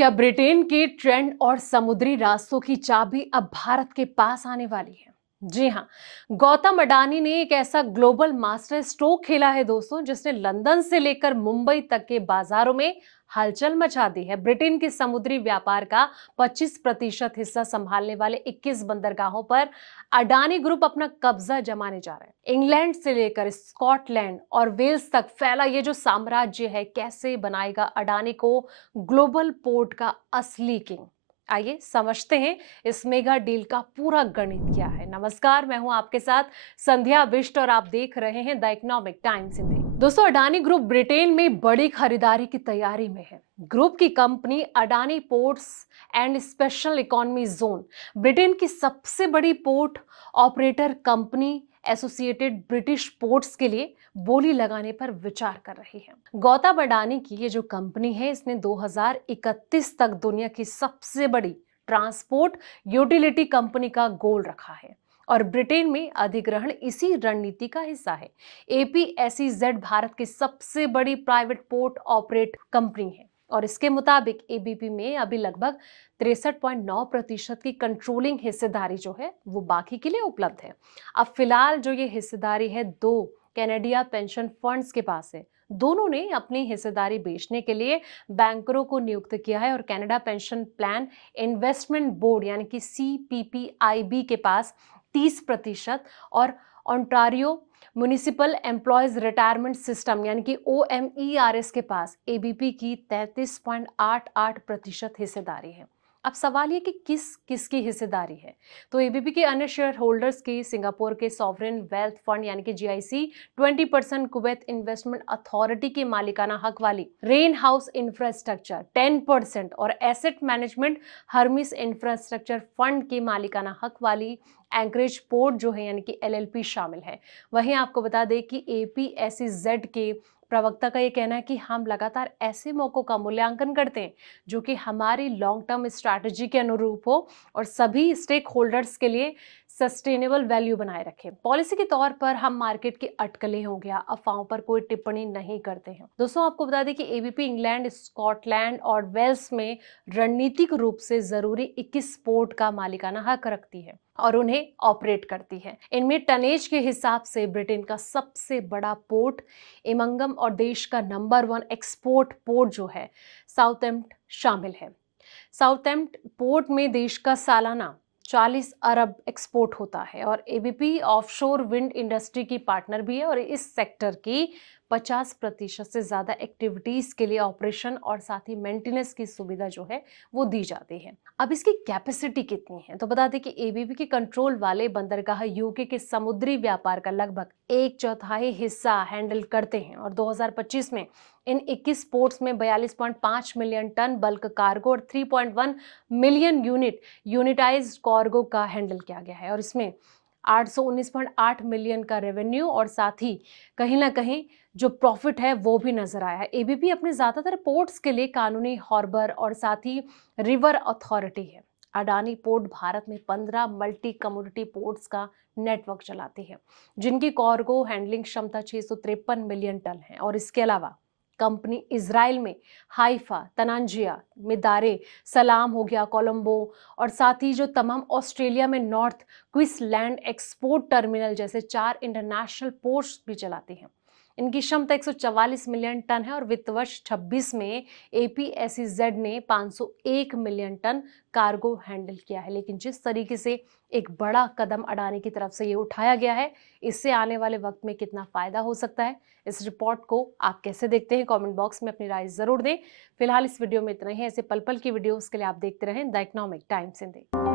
क्या ब्रिटेन के ट्रेंड और समुद्री रास्तों की चाबी अब भारत के पास आने वाली है? जी हाँ, गौतम अडानी ने एक ऐसा ग्लोबल मास्टर स्ट्रोक खेला है दोस्तों, जिसने लंदन से लेकर मुंबई तक के बाजारों में हलचल मचा दी है। ब्रिटेन के समुद्री व्यापार का 25% हिस्सा संभालने वाले 21 बंदरगाहों पर अडानी ग्रुप अपना कब्जा जमाने जा रहे हैं। इंग्लैंड से लेकर स्कॉटलैंड और वेल्स तक फैला ये जो साम्राज्य है, कैसे बनाएगा अडानी को ग्लोबल पोर्ट का असली किंग। आइए समझते हैं इस मेगा डील का पूरा गणित क्या है। नमस्कार, मैं हूं आपके साथ संध्या बिष्ट और आप देख रहे हैं द इकोनॉमिक टाइम्स हिंदी। दोस्तों, अडानी ग्रुप ब्रिटेन में बड़ी खरीदारी की तैयारी में है। ग्रुप की company Adani ports and special economy zone Britain की सबसे बड़ी port operator company associated British ports के लिए बोली लगाने पर विचार कर रही है। गौतम अडानी की ये जो कंपनी है, इसने 2031 तक दुनिया की सबसे बड़ी ट्रांसपोर्ट यूटिलिटी कंपनी का गोल रखा है और ब्रिटेन में अधिग्रहण इसी रणनीति का हिस्सा है। एपीएसईजेड भारत की सबसे बड़ी प्राइवेट पोर्ट ऑपरेट कंपनी है और इसके मुताबिक एबीपी में अभी लगभग 63.9% की कंट्रोलिंग हिस्सेदारी जो है वो बाकी के लिए उपलब्ध है। अब फिलहाल जो ये हिस्सेदारी है, दो कैनेडिया पेंशन फंड्स के पास है। दोनों ने अपनी हिस्सेदारी बेचने के लिए बैंकरों को नियुक्त किया है और Canada pension plan investment board यानी कि सीपीपीआईबी के पास 30% और Ontario municipal employees retirement system यानी कि ओएमईआरएस के पास एबीपी की 33.88% हिस्सेदारी है। अब सवाल ये कि किस किसकी हिस्सेदारी है। तो एबीपी के अन्य शेयर होल्डर्स की सिंगापुर के सॉवरेन वेल्थ फंड यानी कि जीआईसी 20%, कुवैत इन्वेस्टमेंट अथॉरिटी की मालिकाना हक वाली रेन हाउस इंफ्रास्ट्रक्चर 10% और asset management Hermès infrastructure fund की मालिकाना हक वाली एंकरेज पोर्ट जो है यानी कि एलएलपी शामिल है। वहीं आपको बता दें कि एपीएसईजेड के प्रवक्ता का ये कहना है कि हम लगातार ऐसे मौकों का मूल्यांकन करते हैं जो कि हमारी लॉन्ग टर्म स्ट्रैटेजी के अनुरूप हो और सभी स्टेक होल्डर्स के लिए सस्टेनेबल वैल्यू बनाए रखें। पॉलिसी के तौर पर हम मार्केट की अटकलें हो गया, अफवाहों पर कोई टिप्पणी नहीं करते हैं। दोस्तों, आपको बता दें कि एबीपी इंग्लैंड, स्कॉटलैंड और वेल्स में रणनीतिक रूप से जरूरी 21 पोर्ट का मालिकाना हक रखती है और उन्हें ऑपरेट करती है। इनमें टनेज के हिसाब से ब्रिटेन का सबसे बड़ा पोर्ट इमंगम और देश का नंबर 1 एक्सपोर्ट पोर्ट जो है साउथहैम्प्टन शामिल है। साउथहैम्प्टन पोर्ट में देश का सालाना 40 अरब एक्सपोर्ट होता है और एबीपी ऑफशोर विंड इंडस्ट्री की पार्टनर भी है और इस सेक्टर की 50% से ज्यादा एक्टिविटीज के लिए ऑपरेशन और साथ ही मेंटेनेंस की सुविधा जो है वो दी जाती है। अब इसकी कैपेसिटी कितनी है, तो बता दें कि एबीपी के कंट्रोल वाले बंदरगाह यूके के समुद्री व्यापार का लगभग 1/4 हिस्सा हैंडल करते हैं और 2025 में इन 21 पोर्ट्स में 42.5 मिलियन टन बल्क कार्गो और 3.1 मिलियन यूनिटाइज्ड कार्गो का हैंडल किया गया है और इसमें 819.8 मिलियन का रेवेन्यू और साथ ही कहीं ना कहीं जो प्रॉफिट है वो भी नजर आया है। एबीपी अपने ज्यादातर पोर्ट्स के लिए कानूनी हार्बर और साथ ही रिवर अथॉरिटी है। अडानी पोर्ट भारत में 15 मल्टी कम्युनिटी पोर्ट्स का नेटवर्क चलाती है जिनकी कार्गो हैंडलिंग क्षमता 653 मिलियन टन है और इसके अलावा कंपनी इजराइल में हाइफा, तनांजिया में दारे सलाम हो गया, कोलंबो और साथ ही जो तमाम ऑस्ट्रेलिया में नॉर्थ क्वींसलैंड एक्सपोर्ट टर्मिनल जैसे 4 इंटरनेशनल पोर्ट्स भी चलाती हैं। इनकी क्षमता 144 मिलियन टन है और वित्त वर्ष 26 में एपीएसईजेड ने 501 मिलियन टन कार्गो हैंडल किया है। लेकिन जिस तरीके से एक बड़ा कदम अडानी की तरफ से ये उठाया गया है, इससे आने वाले वक्त में कितना फायदा हो सकता है, इस रिपोर्ट को आप कैसे देखते हैं, कमेंट बॉक्स में अपनी राय जरूर दें। फिलहाल इस वीडियो में इतना ही। ऐसे पल पल की वीडियोस के लिए आप देखते रहें द इकोनॉमिक टाइम्स हिंदी।